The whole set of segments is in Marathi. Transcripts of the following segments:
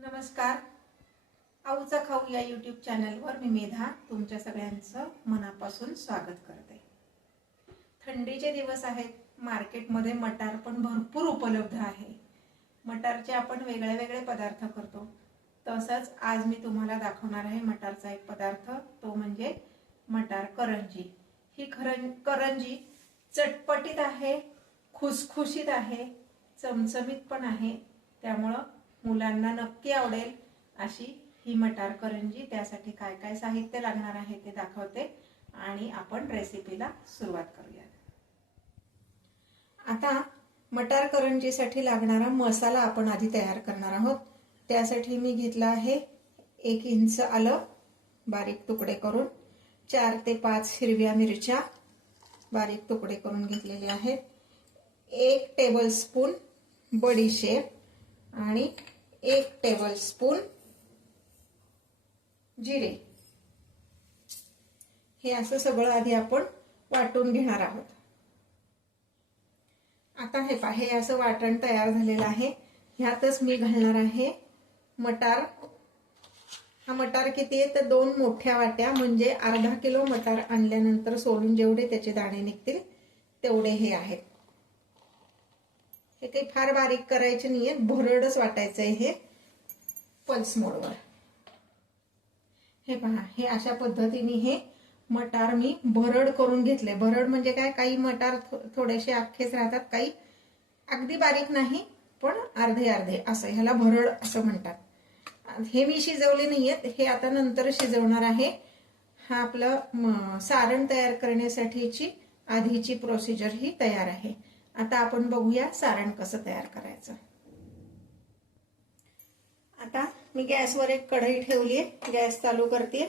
नमस्कार. आऊचा खाऊ या यूट्यूब चॅनलवर मी मेधा तुमच्या सगळ्यांचं मनापासून स्वागत करते. थंडीचे दिवस आहेत. मार्केटमध्ये मटार पण भरपूर उपलब्ध आहे. मटारचे आपण वेगळे वेगळे पदार्थ करतो. तसंच आज मी तुम्हाला दाखवणार आहे मटारचा एक पदार्थ. तो म्हणजे मटार करंजी. ही खरं करंजी चटपटीत आहे खुसखुशीत आहे चमचमीत पण आहे. त्यामुळं मुलांना नक्की आवडेल अशी ही मटार करंजी. त्यासाठी काय काय साहित्य लागणार आहे ते दाखवते आणि आपण रेसिपीला सुरुवात करूया. आता मटार करंजीसाठी लागणारा मसाला आपण आधी तयार करणार आहोत. त्यासाठी मी घेतला आहे एक इंच आलं बारीक तुकडे करून. चार ते पाच हिरव्या मिरच्या बारीक तुकडे करून घेतलेले आहेत. एक टेबल स्पून बडीशेप आणि एक टेबल स्पून जिरे. हे असं सगळं आधी आपण वाटून घेणार आहोत. आता हे पहा हे असं वाटण तयार झालेलं आहे. ह्यातच मी घालणार आहे मटार. हा मटार किती आहे? तर दोन मोठ्या वाट्या म्हणजे अर्धा किलो मटार आणल्यानंतर सोलून जेवढे त्याचे दाणे निघतील तेवढे हे आहेत. हे काही फार बारीक करायचे नाहीये भरडच वाटायचं आहे हे. पल्स मोडवर. हे पहा हे अशा पद्धतीने हे मटार मी भरड करून घेतले भरड म्हणजे काय? काही मटार थोडेसे अख्खेच राहतात काही अगदी बारीक नाही पण अर्धे अर्धे असं ह्याला भरड असं म्हणतात. हे मी शिजवले नाहीयेत हे आता नंतर शिजवणार आहे. हा आपलं सारण तयार करण्यासाठीची आधीची प्रोसिजर ही तयार आहे. आता आपण बघूया सारण कसं तयार करायचं. आता मी गॅसवर एक कढई ठेवली आहे. गॅस चालू करते.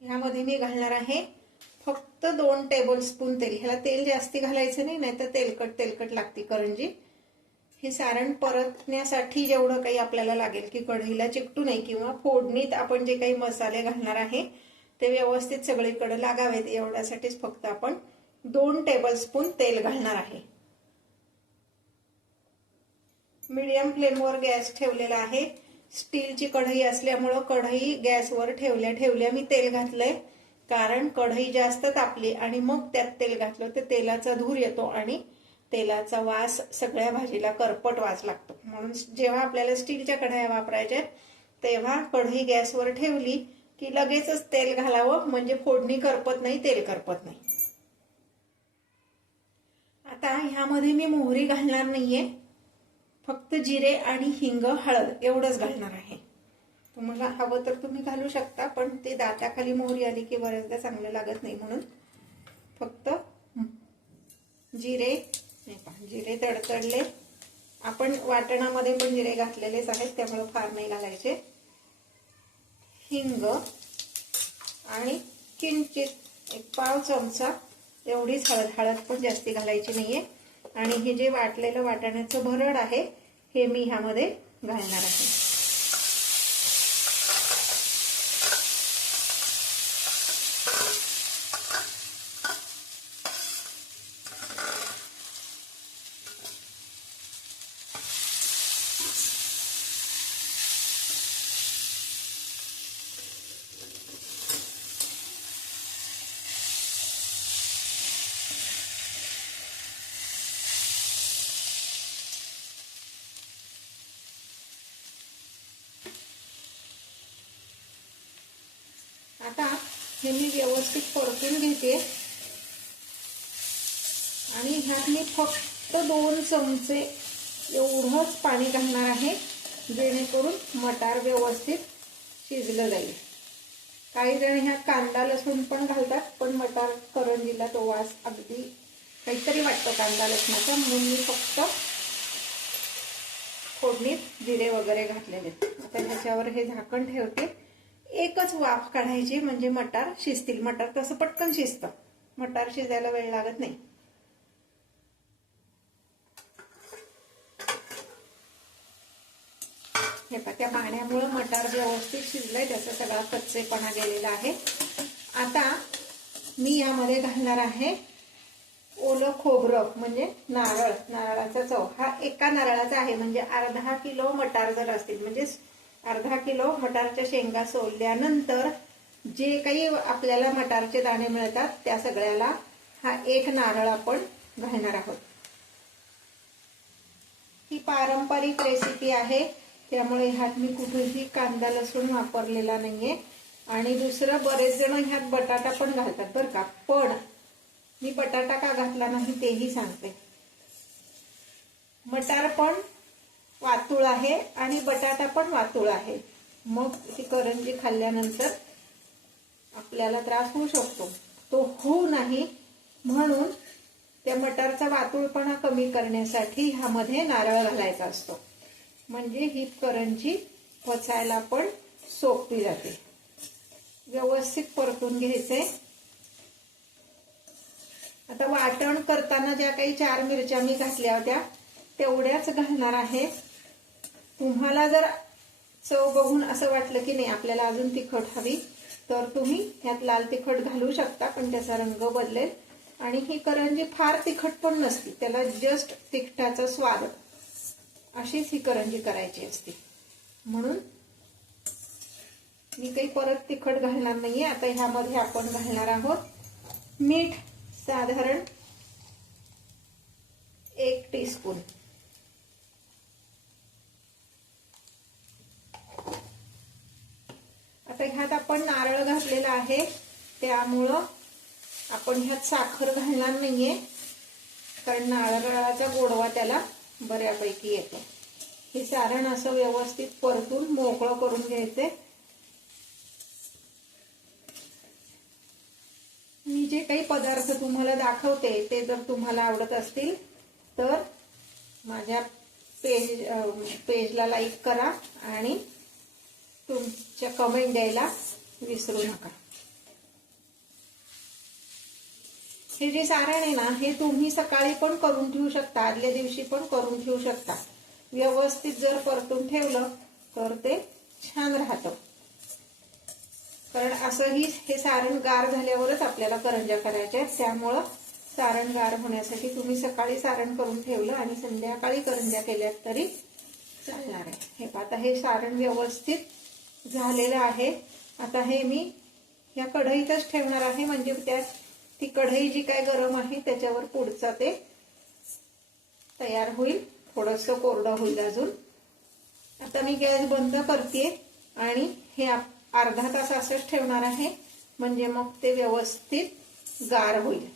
ह्यामध्ये मी घालणार आहे फक्त दोन टेबल स्पून तेल. ह्याला तेल जास्ती घालायचं नाही नाहीतर तेलकट तेलकट लागते करंजी. हे सारण परतण्यासाठी जेवढं काही आपल्याला लागेल की कढईला चिकटू नये किंवा फोडणीत आपण जे काही मसाले घालणार आहे ते व्यवस्थित सगळीकडे लागावेत एवढ्यासाठीच फक्त आपण दोन टेबल स्पून तेल घालणार आहे. मीडियम फ्लेमवर गॅस ठेवलेला आहे. स्टीलची कढई असल्यामुळं कढई गॅसवर ठेवल्या ठेवल्या मी तेल घातलंय. कारण कढई जास्त तापली आणि मग त्यात तेल घातलं तर तेलाचा धूर येतो आणि तेलाचा वास सगळ्या भाजीला करपट वास लागतो. म्हणून जेव्हा आपल्याला स्टीलच्या कढया वापरायच्या तेव्हा कढई गॅसवर ठेवली की लगेचच तेल घालावं म्हणजे फोडणी करपत नाही तेल करपत नाही. आता ह्यामध्ये मी मोहरी घालणार नाहीये. फक्त जिरे आणि हिंग हळद एवढंच घालणार आहे. तुम्हाला हवं तर तुम्ही घालू शकता पण ते दाताखाली मोहरी आली की बऱ्याचदा चांगलं लागत नाही म्हणून. फक्त जिरे जिरे तडतडले. आपण वाटणामध्ये पण जिरे घातलेलेच आहेत त्यामुळे फार नाही घालायचे. हिंग आणि किंचित एक पाव चमचा एवढीच हळद हळद पण जास्ती घालायची आहे आणि हे जे वाटलेलं वाटाण्याचं भरड आहे हे मी ह्यामध्ये घालणार आहे आता हे मी व्यवस्थित परतून घेते. आणि ह्यात मी फक्त दोन चमचे एवढंच पाणी घालणार आहे जेणेकरून मटार व्यवस्थित शिजलं जाईल. काही जण ह्या कांदा लसूण पण घालतात पण मटार करंजीला तो वास अगदी काहीतरी वाटतं कांदा लसणाचा म्हणून मी फक्त फोडणीत जिरे वगैरे घातलेले. आता ह्याच्यावर हे झाकण ठेवते. एकच वाफ काढायची म्हणजे मटार शिजतील. मटार तसं पटकन शिजतं. मटार शिजायला वेळ लागत नाही. हे पा त्या पाण्यामुळे मटार व्यवस्थित शिजलंय. त्याचा सगळा कच्चेपणा गेलेला आहे. आता मी यामध्ये घालणार आहे ओलं खोबरं म्हणजे नारळ. नारळाचा चव. हा एका नारळाचा आहे म्हणजे अर्धा किलो मटार जर असतील म्हणजे अर्धा किलो मटारच्या शेंगा सोलल्यानंतर जे काही आपल्याला मटारचे दाणे मिळतात त्या सगळ्याला हा एक नारळ आपण घालणार आहोत. ही पारंपरिक रेसिपी आहे त्यामुळे ह्यात मी कुठेही कांदा लसूण वापरलेला नाहीये. आणि दुसरं बरेच जण ह्यात बटाटा पण घालतात बरं का. पण मी बटाटा का घातला नाही तेही सांगते. मटार पण वातुळ आहे आणि बटाटा पण वातुळ आहे. मग ती करंजी खाल्ल्यानंतर आपल्याला त्रास होऊ शकतो. तो होऊ नाही म्हणून त्या मटारचा वातुळपणा कमी करण्यासाठी ह्यामध्ये नारळ घालायचा असतो. म्हणजे ही करंजी पचायला पण सोपी जाते. व्यवस्थित परतून घ्यायचे. आता वाटण करताना ज्या काही चार मिरच्या मी घातल्या होत्या तेवढ्याच घालणार आहे. तुम्हाला जर चव बघून असं वाटलं की नाही आपल्याला अजून तिखट हवी तर तुम्ही ह्यात लाल तिखट घालू शकता पण त्याचा रंग बदलेल. आणि ही करंजी फार तिखट पण नसती त्याला जस्ट तिखटाचा स्वाद. अशीच ही करंजी करायची असते. म्हणून मी काही परत तिखट घालणार नाहीये आता ह्यामध्ये आपण घालणार आहोत मीठ साधारण एक टीस्पून. आता ह्यात आपण नारळ घातलेला आहे. त्यामुळं आपण ह्यात साखर घालणार नाहीये. कारण नारळाचा गोडवा त्याला बऱ्यापैकी येतो. हे सारण असं व्यवस्थित परतून मोकळं करून घ्यायचे. मी जे काही पदार्थ तुम्हाला दाखवते ते जर तुम्हाला आवडत असतील तर माझ्या पेज पेजला लाईक करा आणि तुमच्या कमेंट द्यायला विसरू नका. हे जे सारण आहे ना हे तुम्ही सकाळी पण करून ठेवू शकता आदल्या दिवशी पण करून ठेवू शकता. व्यवस्थित जर परतून ठेवलं तर ते छान राहतं. कारण असंही हे सारण गार झाल्यावरच आपल्याला करंजा करायच्या आहेत. त्यामुळं सारण गार होण्यासाठी तुम्ही सकाळी सारण करून ठेवलं आणि संध्याकाळी करंजा केल्यात तरी चालणार आहे. हे आता हे सारण व्यवस्थित झालेलं आहे. आता हे मी ह्या कढईतच ठेवणार आहे. म्हणजे त्यात ती कढई जी काय गरम आहे त्याच्यावर पुढचा ते तयार होईल. थोडस कोरडं होईल अजून. आता मी गॅस बंद करते आणि हे अर्धा तास असंच ठेवणार आहे. म्हणजे मग ते व्यवस्थित गार होईल.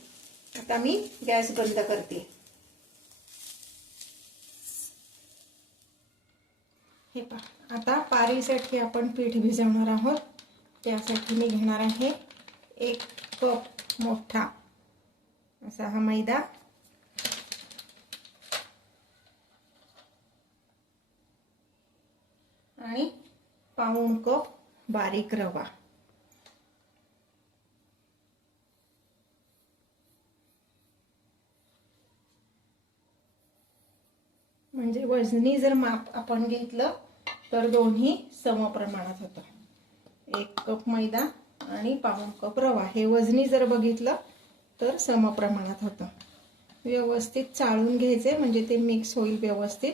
आता मी गॅस बंद करते. हे पहा. आता पारीसाठी आपण पीठ भिजवणार आहोत. त्यासाठी मी घेणार आहे एक कप मोठा असा हा मैदा. आणि पाऊण कप बारीक रवा. म्हणजे वजनी जर माप आपण घेतलं तर दोन्ही समप्रमाणात होतं. एक कप मैदा आणि पाऊन कप रवा. हे वजनी जर बघितलं तर समप्रमाणात होतं. व्यवस्थित चाळून घ्यायचे म्हणजे ते मिक्स होईल व्यवस्थित.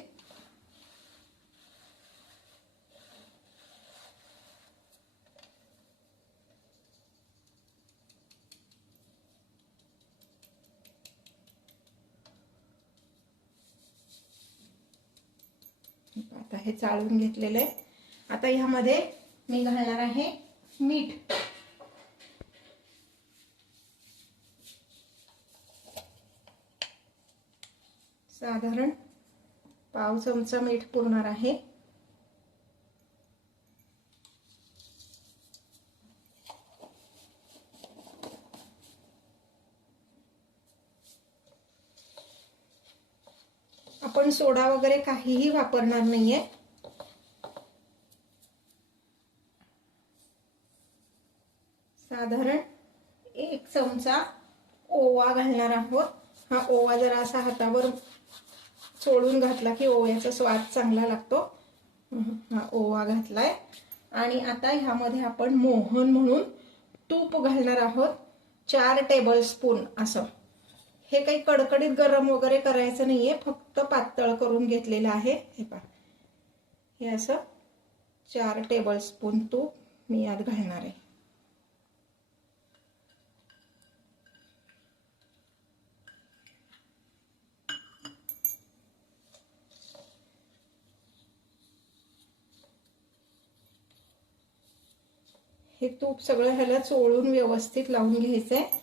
आता हे चाळून घेतलेलं आहे. आता ह्यामध्ये मी घालणार आहे मीठ. साधारण पाव चमचा मीठ पुरणार आहे आपण सोडा वगैरे काहीही वापरणार नाहीये. साधारण एक चमचा ओवा घालणार आहोत. हा ओवा जरा असा हातावर सोडून घातला की ओव्याचा स्वाद चांगला लागतो. हा ओवा घातलाय. आणि आता ह्यामध्ये आपण मोहन म्हणून तूप घालणार आहोत. चार टेबल स्पून असं. हे काही कडकडीत गरम वगैरे करायचं नाहीये फक्त पातळ करून घेतलेलं आहे. हे पा हे असं चार टेबल स्पून तूप मी यात घालणार आहे. हे तूप सगळं ह्याला चोळून व्यवस्थित लावून घ्यायचंय.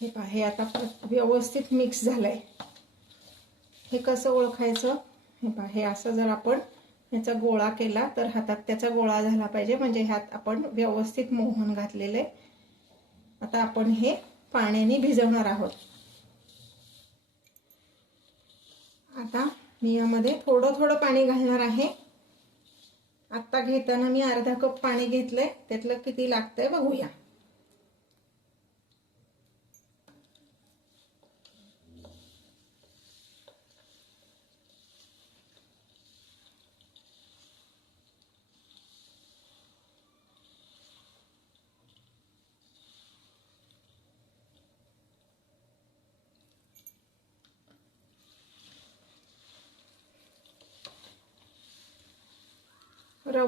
हे पहा हे आता व्यवस्थित मिक्स झालंय. हे कसं ओळखायचं? हे पहा हे असं जर आपण ह्याचा गोळा केला तर हातात त्याचा गोळा झाला पाहिजे. म्हणजे ह्यात आपण व्यवस्थित मोहन घातलेले. आता आपण हे पाण्याने भिजवणार आहोत. आता मी यामध्ये थोडं थोडं पाणी घालणार आहे. आत्ता घेताना मी अर्धा कप पाणी घेतलंय. त्यातलं किती लागतंय बघूया.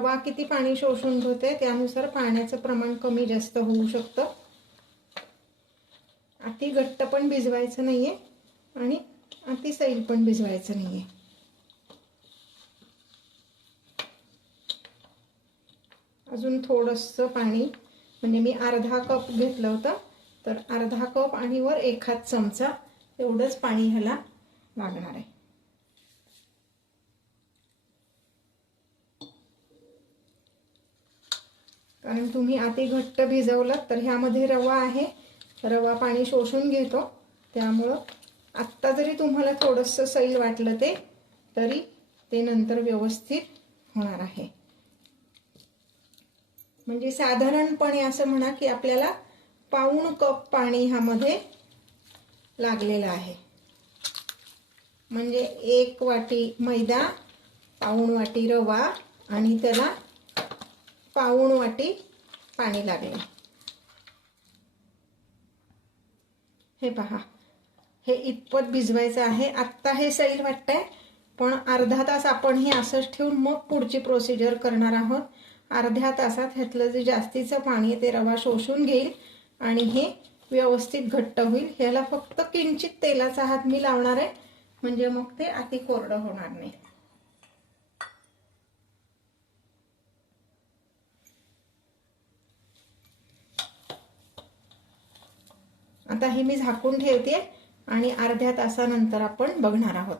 रवा किती पाणी शोषून घेते त्यानुसार पाण्याचं प्रमाण कमी जास्त होऊ शकतं. अति घट्ट पण भिजवायचं नाहीये आणि अति सैल पण भिजवायचं नाहीये. अजून थोडंसं पाणी म्हणजे मी अर्धा कप घेतलं होतं तर अर्धा कप आणि वर एखाद चमचा एवढंच पाणी ह्याला लागणार आहे. कारण तुम्ही अति घट्ट भिजवलं तर ह्यामध्ये रवा आहे. रवा पाणी शोषून घेतो. त्यामुळं आत्ता जरी तुम्हाला थोडंसं सैल वाटलं ते तरी ते नंतर व्यवस्थित होणार आहे. म्हणजे साधारणपणे असं म्हणा की आपल्याला पाऊण कप पाणी ह्यामध्ये लागलेलं आहे. म्हणजे एक वाटी मैदा पाऊण वाटी रवा आणि त्याला पाऊण वाटी पाणी लागेल. हे पहा. हे इतपत भिजवायचं आहे. आत्ता हे सैल वाटतंय पण अर्धा तास आपण हे असंच ठेवून मग पुढची प्रोसिजर करणार आहोत. अर्ध्या तासात ह्यातलं जे जास्तीचं पाणी आहे ते रवा शोषून घेईल आणि हे व्यवस्थित घट्ट होईल. ह्याला फक्त किंचित तेलाचा हात मी लावणार आहे. म्हणजे मग ते अति कोरडं होणार नाही. आता हे मी झाकून ठेवते आणि अर्ध्या तासानंतर आपण बघणार आहोत.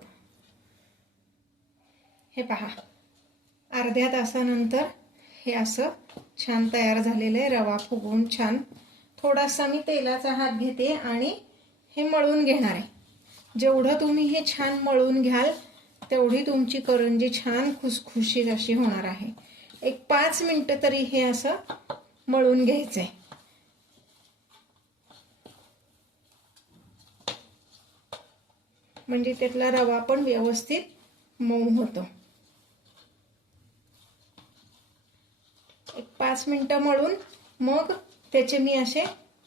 हे पहा. अर्ध्या तासानंतर हे असं छान तयार झालेलं आहे. रवा फुगवून छान. थोडासा मी तेलाचा हात घेते आणि हे मळून घेणार आहे. जेवढं तुम्ही हे छान मळून घ्याल तेवढी तुमची करंजी छान खुसखुशीत अशी होणार आहे. एक पाच मिनटं तरी हे असं मळून घ्यायचं आहे म्हणजे त्यातला रवा पण व्यवस्थित मऊ होतो. एक पाच मिनिटं मळून मग त्याचे मी असे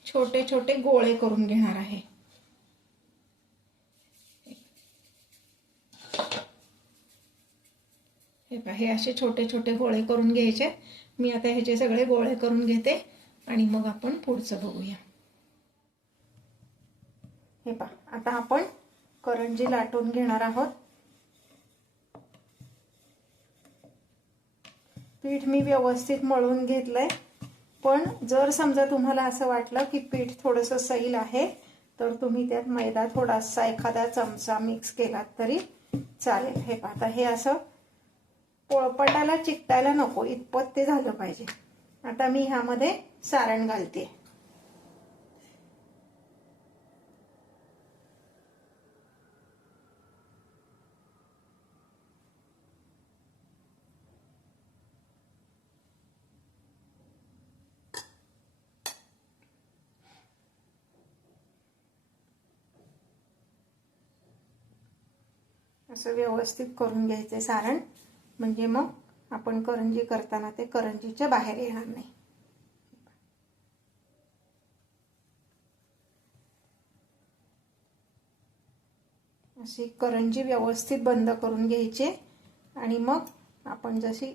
छोटे छोटे गोळे करून घेणार आहे. हे हे असे छोटे छोटे गोळे करून घ्यायचे. मी आता ह्याचे सगळे गोळे करून घेते आणि मग आपण पुढचं बघूया. हे पहा आता आपण करंजी लाटून घेणार आहोत. पीठ मी व्यवस्थित मळून घेतलंय. पण जर समजा तुम्हाला असं वाटलं की पीठ थोडंसं सैल आहे तर तुम्ही त्यात मैदा थोडासा एखादा चमचा मिक्स केलात तरी चालेल. हे पाहता आता हे असं पोळपटाला चिकटायला नको इतपत ते झालं पाहिजे. आता मी ह्यामध्ये सारण घालते. असं व्यवस्थित करून घ्यायचे सारण. म्हणजे मग आपण करंजी करताना ते करंजीच्या बाहेर येणार नाही. अशी करंजी व्यवस्थित बंद करून घ्यायचे. आणि मग आपण जशी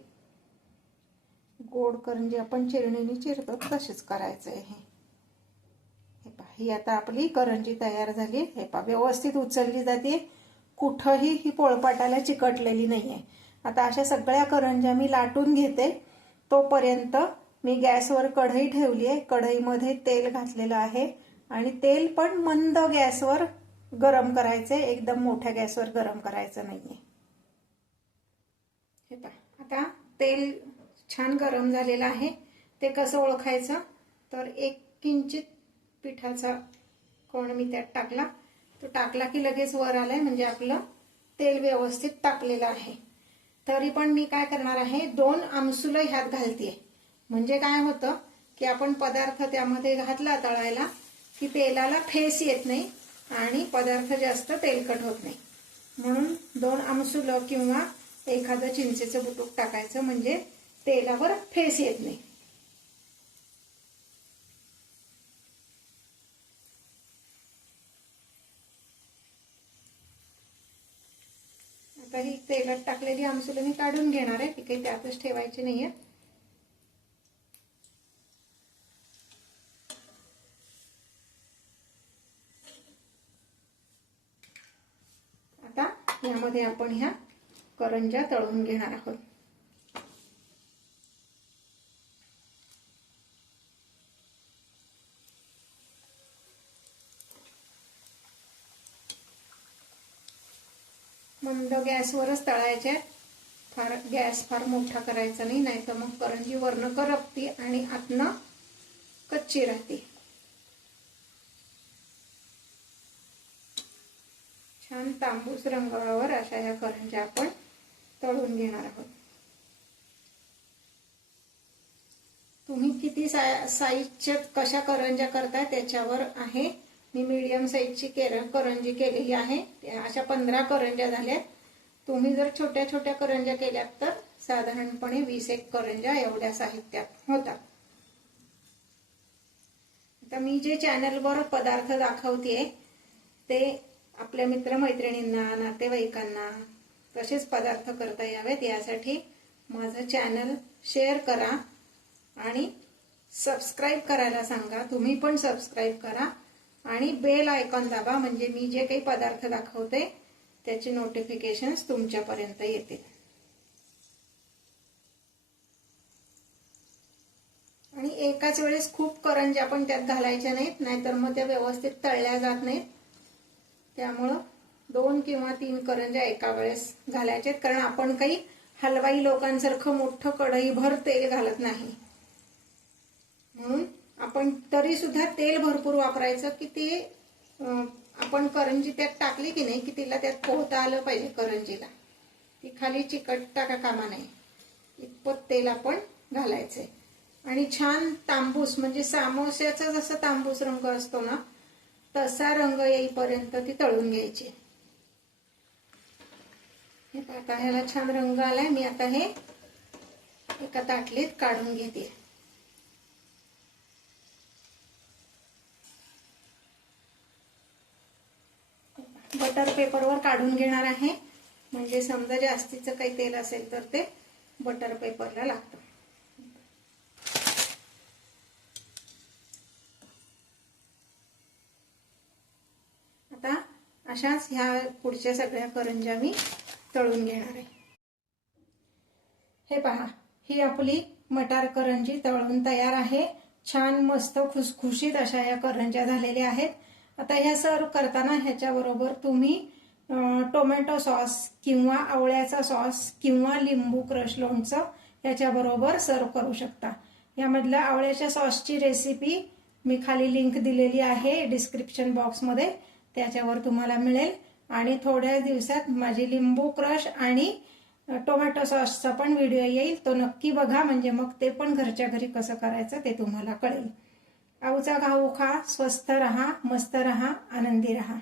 गोड करंजी आपण चिरणीने चिरतो तशीच करायचं आहे हे पा ही आता आपली करंजी तयार झाली. हे पा व्यवस्थित उचलली जाते. कुठंही ही पोळपाटाला चिकटलेली नाही आहे आता अशा सगळ्या करंज्या मी लाटून घेते. तोपर्यंत मी गॅसवर कढई ठेवली आहे. कढईमध्ये तेल घातलेलं आहे. आणि तेल पण मंद गॅसवर गरम करायचे. एकदम मोठ्या गॅसवर गरम करायचं नाहीये. हे पहा. आता तेल छान गरम झालेलं आहे. ते कसं ओळखायचं? तर एक किंचित पिठाचा कोण मी त्यात टाकला. तो टाकला की लगेच वर आलाय म्हणजे आपलं तेल व्यवस्थित तापलेलं आहे. तरी पण मी काय करणार आहे दोन आमसुलं ह्यात घालतीये. म्हणजे काय होतं की आपण पदार्थ त्यामध्ये घातला तळायला की तेलाला फेस येत नाही आणि पदार्थ जास्त तेलकट होत नाही. म्हणून दोन आमसुलं किंवा एखादं चिंचेचं बुटूक टाकायचं म्हणजे तेलावर फेस येत नाही आता ही तेलात टाकलेली आमसुलं मी काढून घेणार आहे. ती काही त्यातच ठेवायची नाहीये. आता यामध्ये आपण ह्या करंजा तळून घेणार आहोत. मंद गॅसवरच तळायचे. फार गॅस फार मोठा करायचा नाही नाही तर मग करंजी वरनं करपती आणि आतनं कच्ची राहते. छान तांबूस रंगावर अशा ह्या करंज्या आपण तळून घेणार आहोत. तुम्ही किती साईजच्या कशा करंज्या करताय त्याच्यावर आहे. मी मीडियम साईजची केर करंजी केलेली आहे. अशा पंधरा करंज्या झाल्यात. तुम्ही जर छोट्या छोट्या करंज्या केल्यात तर साधारणपणे वीस एक करंज्या एवढ्या साहित्यात होतात. आता मी जे चॅनलवर पदार्थ दाखवते ते आपल्या मित्रमैत्रिणींना नातेवाईकांना तसेच पदार्थ करता यावेत. यासाठी माझं चॅनल शेअर करा आणि सबस्क्राईब करायला सांगा. तुम्ही पण सबस्क्राईब करा. आणि बेल आयकॉन दाबा म्हणजे मी जे काही पदार्थ दाखवते त्याचे नोटिफिकेशन्स तुमच्यापर्यंत येतील. आणि एकाच वेळेस खूप करंज्या आपण त्यात घालायच्या नाहीत नाहीतर मग त्या व्यवस्थित तळल्या जात नाहीत. त्यामुळं दोन किंवा तीन करंज्या एका वेळेस घालायच्यात कारण आपण काही हलवाई लोकांसारखं मोठं कढईभर तेल घालत नाही. म्हणून आपण तरी सुद्धा तेल भरपूर वापरायचं की ते आपण करंजी त्यात टाकली की नाही की तिला त्यात पोहता आलं पाहिजे करंजीला. ती खाली चिकट टाका कामा नाही इतपत तेल आपण घालायचंय. आणि छान तांबूस म्हणजे सामोस्याचा जसा तांबूस रंग असतो ना तसा रंग येईपर्यंत ती तळून घ्यायची. हे आता ह्याला छान रंग आलाय. मी आता हे एका ताटलीत काढून घेते. बटर पेपरवर काढून घेणार आहे. म्हणजे समजा जास्तीचं काही तेल असेल तर ते बटर पेपरला लागतं. आता अशाच ह्या पुढच्या सगळ्या करंजा मी तळून घेणार आहे. हे पहा ही आपली मटार करंजी तळून तयार आहे. छान मस्त खुसखुशीत अशा या करंज्या झालेल्या आहेत. आता ह्या सर्व करताना ह्याच्याबरोबर तुम्ही टोमॅटो सॉस किंवा आवळ्याचा सॉस किंवा लिंबू क्रश लोणचं याच्याबरोबर सर्व करू शकता. यामधल्या आवळ्याच्या सॉसची रेसिपी मी खाली लिंक दिलेली आहे डिस्क्रिप्शन बॉक्समध्ये. त्याच्यावर तुम्हाला मिळेल. आणि थोड्या दिवसात माझी लिंबू क्रश आणि टोमॅटो सॉसचा पण व्हिडिओ येईल. तो नक्की बघा. म्हणजे मग ते पण घरच्या घरी कसं करायचं ते तुम्हाला कळेल. आऊचा घाऊ खा स्वस्त रहा मस्त रहा आनंदी रहा.